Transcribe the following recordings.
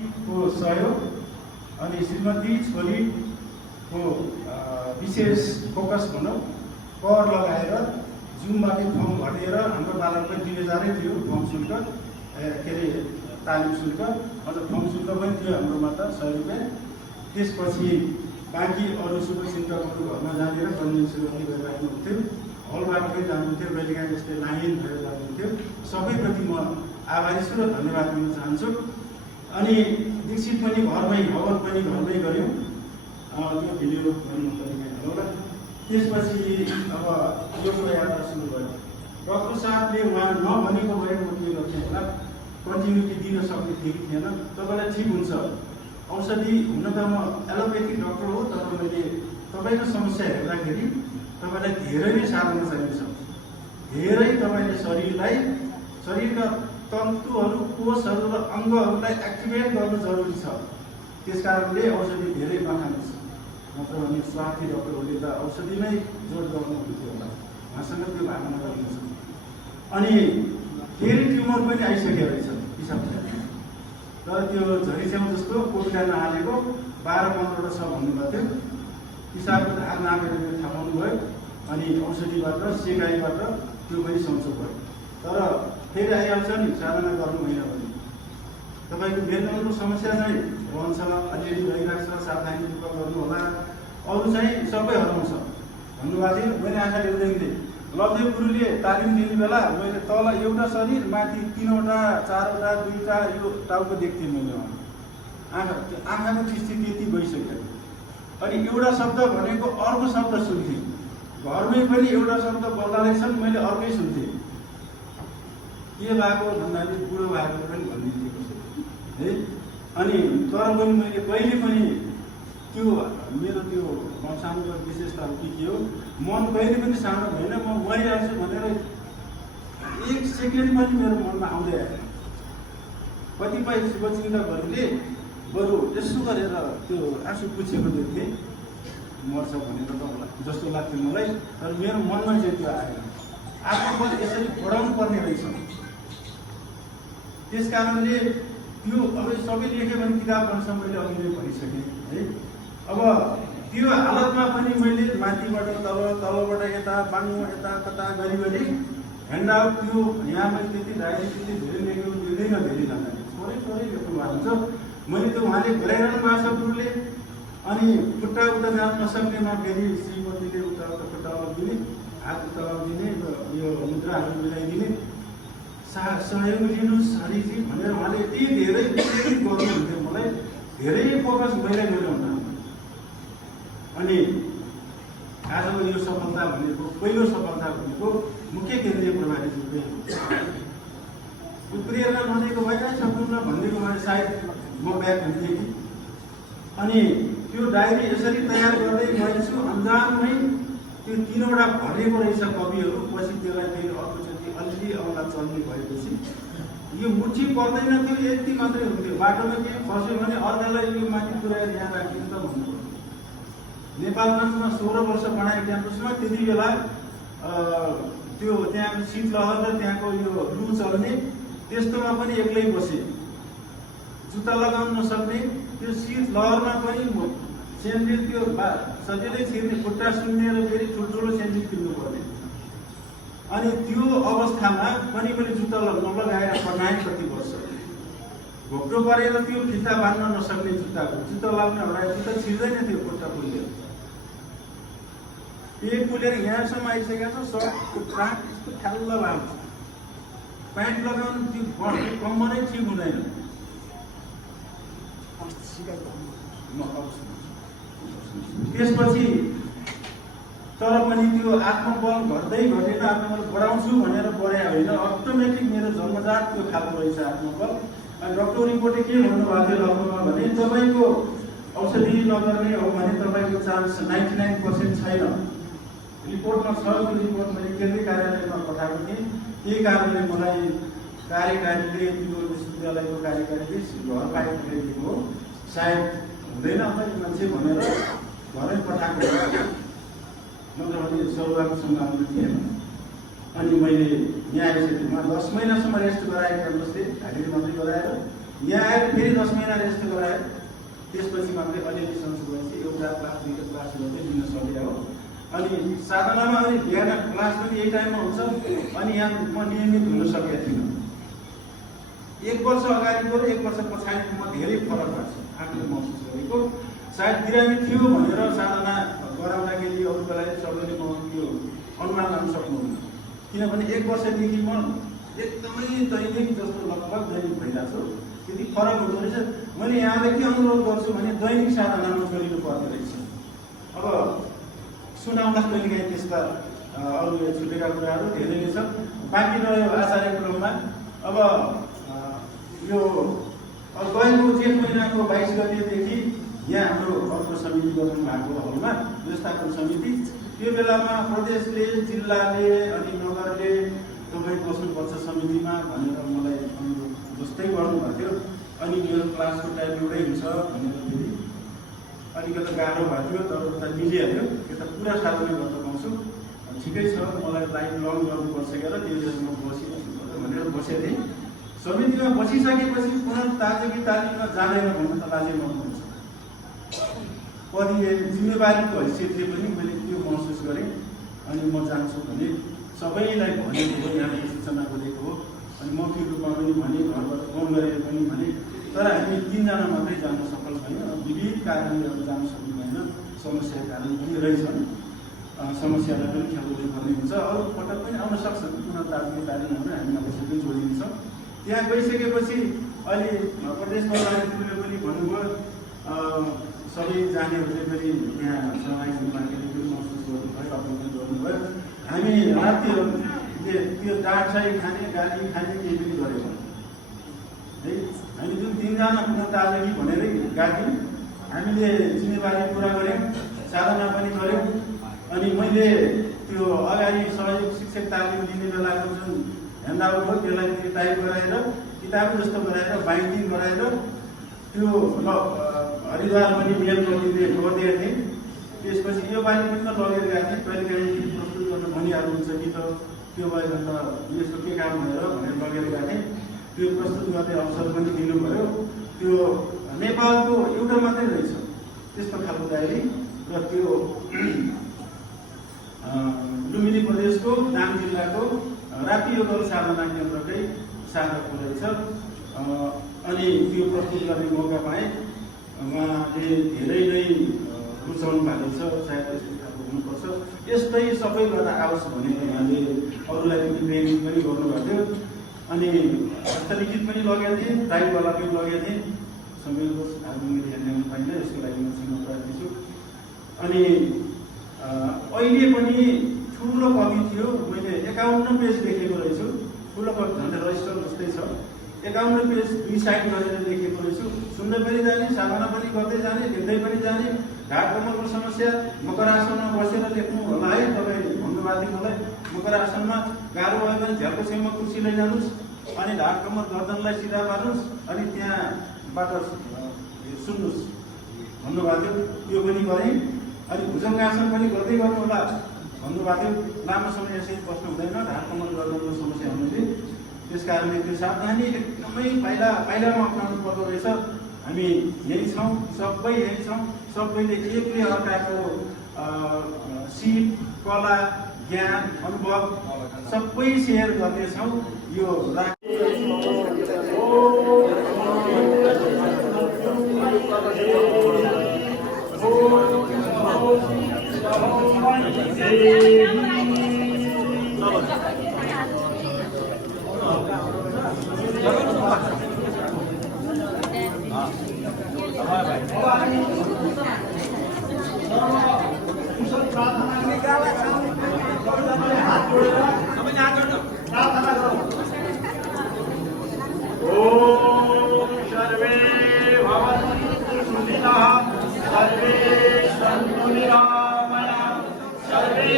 को सहयोग अनि श्रीमती छोरीको विशेष फोकस भनौँ कर लगाएर जुमबाटै फर्म घटेर हाम्रो बालकलाई 2000 थियो फर्म शुल्क के अरे तालिम शुल्क अझ फर्म शुल्क पनि थियो हाम्रोमा त 100 रुपियाँ। त्यसपछि बाँकी अरू शुभचिन्तकहरू घरमा जानेर कन्या सेवा गरिराख्नुहुन्थ्यो, हलबाट पनि जानुहुन्थ्यो, कहिलेकाहीँ जस्तै लाइन भएर जानुहुन्थ्यो। सबैप्रति म आभारी छु र धन्यवाद दिन चाहन्छु। अनि दीक्षित पनि घरमै हवन पनि घरमै गऱ्यौँ, त्यो भिडियो गर्नुपर्ने होला। त्यसपछि अब यो यात्रा सुरु भयो। डक्टर साहबले उहाँ नभनेको भए म के गर्थेँ होला, कन्टिन्युटी दिन सक्ने थिएँ कि थिएन। तपाईँलाई ठिक हुन्छ औषधि हुन त म एलोपेथिक डक्टर हो, तर मैले तपाईँको समस्या हेर्दाखेरि तपाईँलाई धेरै नै साधना चाहिन्छ। धेरै तपाईँले शरीरका तन्तुहरू, कोषहरू र अङ्गहरूलाई एक्टिभेट गर्नु जरुरी छ। त्यस कारणले औषधि धेरै नखानुहोस्, नत्र भने स्वार्थी डक्टरहरूले त औषधिमै जोड गर्नुहुन्थ्यो होला, उहाँसँग त्यो भावना गर्नुहुन्छ। अनि फेरि ट्युमर पनि आइसकेको रहेछ पिसाब, तर त्यो झरीच्याउ जस्तो कोटका नहालेको 12-15वटा छ भन्नुभएको थियो। पिसाबको धार नापेर थाहा पाउनुभयो, अनि औषधिबाट सेकाइबाट त्यो पनि सन्चो भयो। तर फेरि आइहाल्छ नि, साधना गर्नु होइन भने तपाईँको मेन्टलको समस्या चाहिँ रहन्छ, अलिअलि रहिरहेको छ, सावधानी दुःख गर्नु होला, अरू चाहिँ सबै हराउँछ भन्नुभएको थियो। मैले आँखा ल्याउँदै लब्धे गुरुले तालिम दिने बेला मैले तल एउटा शरीर, माथि 3वटा 4वटा 2टा यो टाउको देख्थेँ मैले। आँखाको दृष्टि त्यति गइसक्यो। अनि एउटा शब्द भनेको अर्को शब्द सुन्थेँ, घरमै पनि एउटा शब्द बोल्दैछन्, मैले अर्कै सुन्थेँ। के भएको भन्दाखेरि बुढो भएको पनि भनिदिएको है। अनि तर पनि मैले कहिले पनि त्यो मेरो त्यो सानोको विशेषता के हो, मन कहिले पनि सानो भएन। म मरिहाल्छु भनेर 1 सेकेन्ड पनि मेरो मनमा आउँदै आएन। कतिपय शुभचिन्तकहरूले बरु यसो गरेर त्यो आँसु पुछेको देख्थेँ, मर्छ भनेर त होला जस्तो लाग्थ्यो मलाई। तर मेरो मनमा चाहिँ त्यो आएन, आफूलाई यसरी बढाउनु पर्ने रहेछ। त्यस कारणले त्यो अब सबै लेख्यो भने किताब बन्छ, मैले अघि नै भनिसकेँ है। अब त्यो हालतमा पनि मैले माथिबाट तल, तलबाट यता, बाङ्गो यता कता गरी ह्यान्डआउट त्यो यहाँ मैले त्यति डायरी त्यति धेरै लेखेको दिँदैन, धेरै जाँदाखेरि थोरै लेख्नु भएको हुन्छ। मैले त उहाँले गराइरहनु भएको छ गुरुले। अनि खुट्टा उता जान नसक्नेमा फेरि श्रीमतीले उता खुट्टा लगाइदिने, हात उता लगाइदिने, यो मुद्राहरू मिलाइदिने, सहयोग लिनुहोस् हरिजी भनेर उहाँले यति धेरै गर्नुहुन्थ्यो। मलाई धेरै फोकस मैले हुँदा अनि आजको यो सफलता भनेको, पहिलो सफलता भनेको मुख्य केन्द्रीय प्रभारीज्यूले उत्प्रिएर नदिएको भएका सम्पूर्ण भनिदिएको भए सायद म ब्याक हुन्थेँ कि। अनि त्यो डायरी यसरी तयार गर्दै गएछु, अन्जानमै त्यो 3वटा भरेको रहेछ कविहरू। पछि त्यसलाई फेरि अर्कोचोटि अलिअलि औँला चल्ने भएपछि यो मुठी पर्दैन थियो, यति मात्रै हुन्थ्यो। बाटोमा केही फस्यो भने अर्कालाई यो माथि पुऱ्याएर यहाँ राखिन्छ त भन्नु। नेपालगञ्जमा 16 वर्ष पढाएँ क्याम्पसमा, त्यति बेला त्यो त्यहाँको शीतलहर र त्यहाँको यो लु चल्ने, त्यस्तोमा पनि एक्लै बसेँ। जुत्ता लगाउन नसक्ने, त्यो शीतलहरमा पनि सेन्डिल त्यो सजिलै छिर्ने, खुट्टा सुन्ने र फेरि ठुल्ठुलो सेन्डिल किन्नु पर्ने। अनि त्यो अवस्थामा पनि मैले जुत्ता नलगाएर पढाएँ कति वर्ष। घोप्टो परेर त्यो फिता बाँध्न नसक्ने जुत्ता लाउने हराए, जुत्ता छिर्दैन थियो खुट्टा पुलेर। पेट पुलेर यहाँसम्म आइसकेको छ, सर्टको ट्राक यस्तो ठ्याल्ल भएको छ। प्यान्ट लगाउनु त्यो कम्मरै ठिक हुँदैन। त्यसपछि तर पनि त्यो आत्मबल घट्दै घटेन, आत्मबल बढाउँछु भनेर बढाए होइन, अटोमेटिक मेरो जन्मजात त्यो खालको रहेछ आत्मबल। अनि डक्टर रिपोर्टले के भन्नुभएको थियो लखनऊमा भने, तपाईँको औषधि नगर्ने हो भने तपाईँको चान्स 99% छैन। रिपोर्टमा छ, त्यो रिपोर्ट मैले केन्द्रीय कार्यालयमा पठाएको थिएँ। त्यही कारणले मलाई कार्यकारीले, त्यो विश्वविद्यालयको कार्यकारीले घर बाहिर पठाइदिएको हो। सायद हुँदैन मान्छे भनेर घरै पठाएको हो, नत्र भने सौगाको सम्भावना थिएन। अनि मैले यहाँ आइसकेँ, 10 महिनासम्म रेस्ट गराएँ क्याम्पसले, ढाकेले मात्रै गराएर। यहाँ आएर फेरि 10 महिना रेस्ट गरायो। त्यसपछि मात्रै अलिअलि सन्चो भएपछि एउटा क्लास दुईवटा क्लास गर्दै दिन सकियो हो। अनि साधनामा अनि बिहान क्लास पनि यही टाइममा हुन्छ। अनि यहाँ म नियमित हुन सकेको थिइनँ। 1 वर्ष अगाडिको र 1 वर्ष पछाडिकोमा धेरै फरक भएको छ आफूले महसुस गरेको। सायद बिरामी थियो भनेर साधना गराउँदाखेरि अरूको लागि सबैले म त्यो अनुमान गर्न सक्नुहुन्न। किनभने 1 वर्षदेखि म एकदमै दैनिक जस्तो लगभग दैनिक भइरहेको छु। त्यति फरक हुँदो रहेछ। मैले यहाँलाई के अनुरोध गर्छु भने दैनिक साधनामा गरिनु पर्ने रहेछ। अब सुनाउँदा कहिलेकाहीँ त्यस्ता अरूले छुटेका कुराहरू धेरैले छ। बाँकी रह्यो आचार्य क्रममा। अब यो गएको जेठ महिनाको 22 गतेदेखि यहाँ हाम्रो अर्को समिति गठन भएको हलमा व्यवस्थापन समिति। त्यो बेलामा प्रदेशले, जिल्लाले अनि नगरले तपाईँ बस्नुपर्छ समितिमा भनेर मलाई अनुरोध जस्तै गर्नुभएको थियो। अनि मेरो क्लासको टाइम एउटै हुन्छ भनेर फेरि अलिकति गाह्रो भएको थियो। तर उता मिलिहाल्यो। यता पुरा साधना गर्न पाउँछु। ठिकै छ, मलाई लाइफ लङ गर्नुपर्छ क्या र त्यो म बसिबस्नु पर्छ भनेर बसेको थिएँ। समितिमा बसिसकेपछि पुनः ताजगी तालिममा जाँदैन भन्नु त लाजै गर्नुहुन्छ। कति जिम्मेवारीको हैसियतले पनि मैले त्यो महसुस गरेँ। अनि म जान्छु भने सबैलाई भनेको हो, यहाँको सूचना खोजेको हो। अनि मौखिक रूपमा पनि भने, घरबाट फोन गरेर पनि भने। तर हामी 3 जना मात्रै जान सफल भएन। विविध कारणहरू जान सकिँदैन। समस्याको कारण पनि रहेछन्। समस्यालाई पनि ख्याल गर्नुपर्ने हुन्छ। अरू पटक पनि आउन सक्छन्। पुनः ताजगी तालिमहरू हामी अवश्य पनि जोडिन्छ। त्यहाँ गइसकेपछि अहिले प्रदेश प्रधानले पनि भन्नुभयो, सबै जानेहरूले पनि त्यहाँ सहभागी हुँदाखेरि पनि महसुस गर्नुभयो, अपलोड पनि गर्नुभयो। हामी रातिहरूले त्यो डाँट चाहिँ खाने, गाली खाने केही पनि गरेको है। हामी जुन 3 जना पुनः ताजगी भनेरै गयौँ। हामीले जिम्मेवारी पुरा गऱ्यौँ, साधना पनि गऱ्यौँ। अनि मैले त्यो अगाडि सहयोग शिक्षक तालिम दिने बेलाको जुन ह्यान्डआउट हो त्यसलाई टाइप गराएर किताब जस्तो गराएर बाइन्डिङ गराएर त्यो हरिद्वार पनि मेल गरिदिएको थिएँ। त्यसपछि यो बाली पनि त लगेर गएको थिएँ। कहिलेकाहीँ प्रस्तुत गर्न भनिहाल्नुहुन्छ कि त त्यो भएर त यसको के काम भनेर भनेर लगेर गएको थिएँ। त्यो प्रस्तुत गर्ने अवसर पनि दिनुभयो। त्यो नेपालको एउटा मात्रै रहेछ त्यस्तो खालको डायरी र त्यो लुम्बिनी प्रदेशको दाङ जिल्लाको राति योगल साधना केन्द्रकै शाखाको रहेछ। अनि त्यो प्रस्तुत गर्ने मौका पाएँ। उहाँले धेरै नै रुचाउनु भएको छ। सायद यस्तो खालको हुनुपर्छ, यस्तै सबै गर्दा आओस् भनेर उहाँले अरूलाई पनि प्रेरित पनि गर्नुभएको थियो। अनि हस्तलिखित पनि लगेको थिएँ, टाइपवाला पनि लगेको थिएँ। समयको हामीले हेर्न पाइनँ, यसको लागि म क्षमा प्रार्थी छु। अनि अहिले पनि ठुलो कपी थियो। मैले 51 पेज लेखेको रहेछु। ठुलो कपी झन्डै रजिस्टर जस्तै छ। 51 पेज 2 साइड गरेर लेखेको रहेछु। सुन्दै पनि जाने, साधना पनि गर्दै जाने, लेख्दै पनि जाने। ढाड कमरको समस्या मकर आसनमा बसेर लेख्नु होला है। तपाईँ भन्नुभएको थियो मलाई मकर आसनमा गाह्रो भयो भने झ्यालको छेउमा कुर्सी लैजानुहोस्। अनि ढाड कमर गर्दनलाई सिधा पार्नुहोस्। अनि त्यहाँबाट सुन्नुहोस् भन्नुभएको थियो। त्यो पनि गरेँ। अनि भुजङ्गासन पनि गर्दै गर्नु होला भन्नुभएको थियो। लामो समय यसरी बस्नु हुँदैन, ढाड कमर गर्दनको समस्या हुनुले। त्यस कारणले त्यो सावधानी एकदमै पाइलामा अप्नाउनु पर्दो रहेछ। हामी यही छौँ, सबै यही छौँ। सबैले एकले अर्काको सिप, कला, ज्ञान, अनुभव सबै सेयर गर्नेछौँ। यो सर्वे भवन्तु सुखिनः, सर्वे सन्तु निरामयाः, सर्वे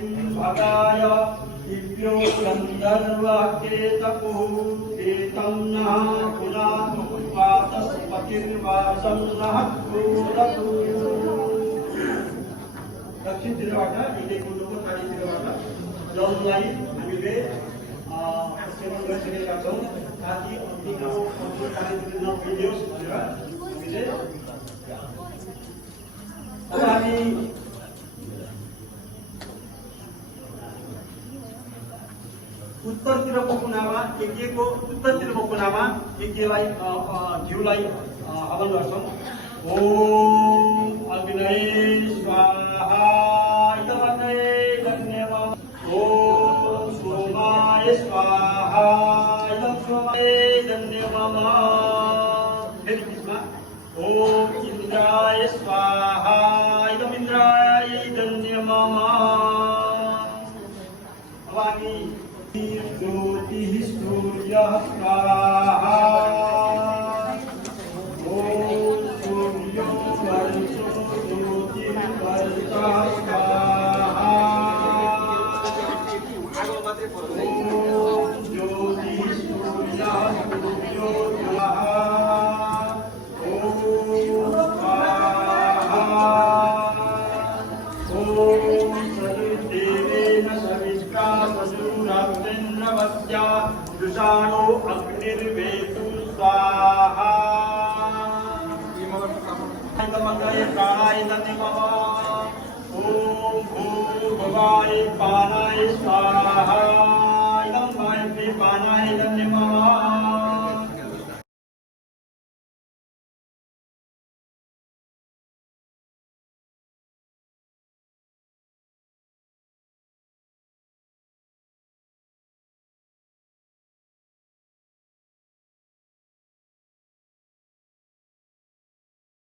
भगाय दिव्यो गन्धर्वकेतपुः एतं नः पुनातस्पतिर्वासं नः क्रोधतु दक्षिणतिरबाट हिँडेको तराईतिरबाट जललाई हामीले सेवन गरिसकेका छौँ ताकि अन्तिमको तराईतिर नफैलियोस् भनेर हामीले अब हामी उत्तरतिरको कुनामा यज्ञलाई घिउलाई हवन गर्छौँ। ओम अग्नये स्वाहा यमने धन्यवाद। ओम सोमाय स्वाहा यम सोमाय धन्यवाद। फेरि बिचमा ओम इंद्राय स्वाहा यम इंद्राय धन्यवाद। अब हामी ज्योतिः सूर्यः स्वाहा। ओम सूर्यो वर्षो ज्योतिर्वर्षः स्वाहा। ओम ज्योतिः सूर्यः सूर्यो स्वाहा। ओम स्वाहा। ओम सविदेवेन सविता वसुरात्रेन्द्रवस्या दुषाणो अग्निर्वेतु स्वाहा। मंगले प्राणाय नमः। ओम भूर्भुवाय पानाय स्वाहा। इदं वायवे पानाय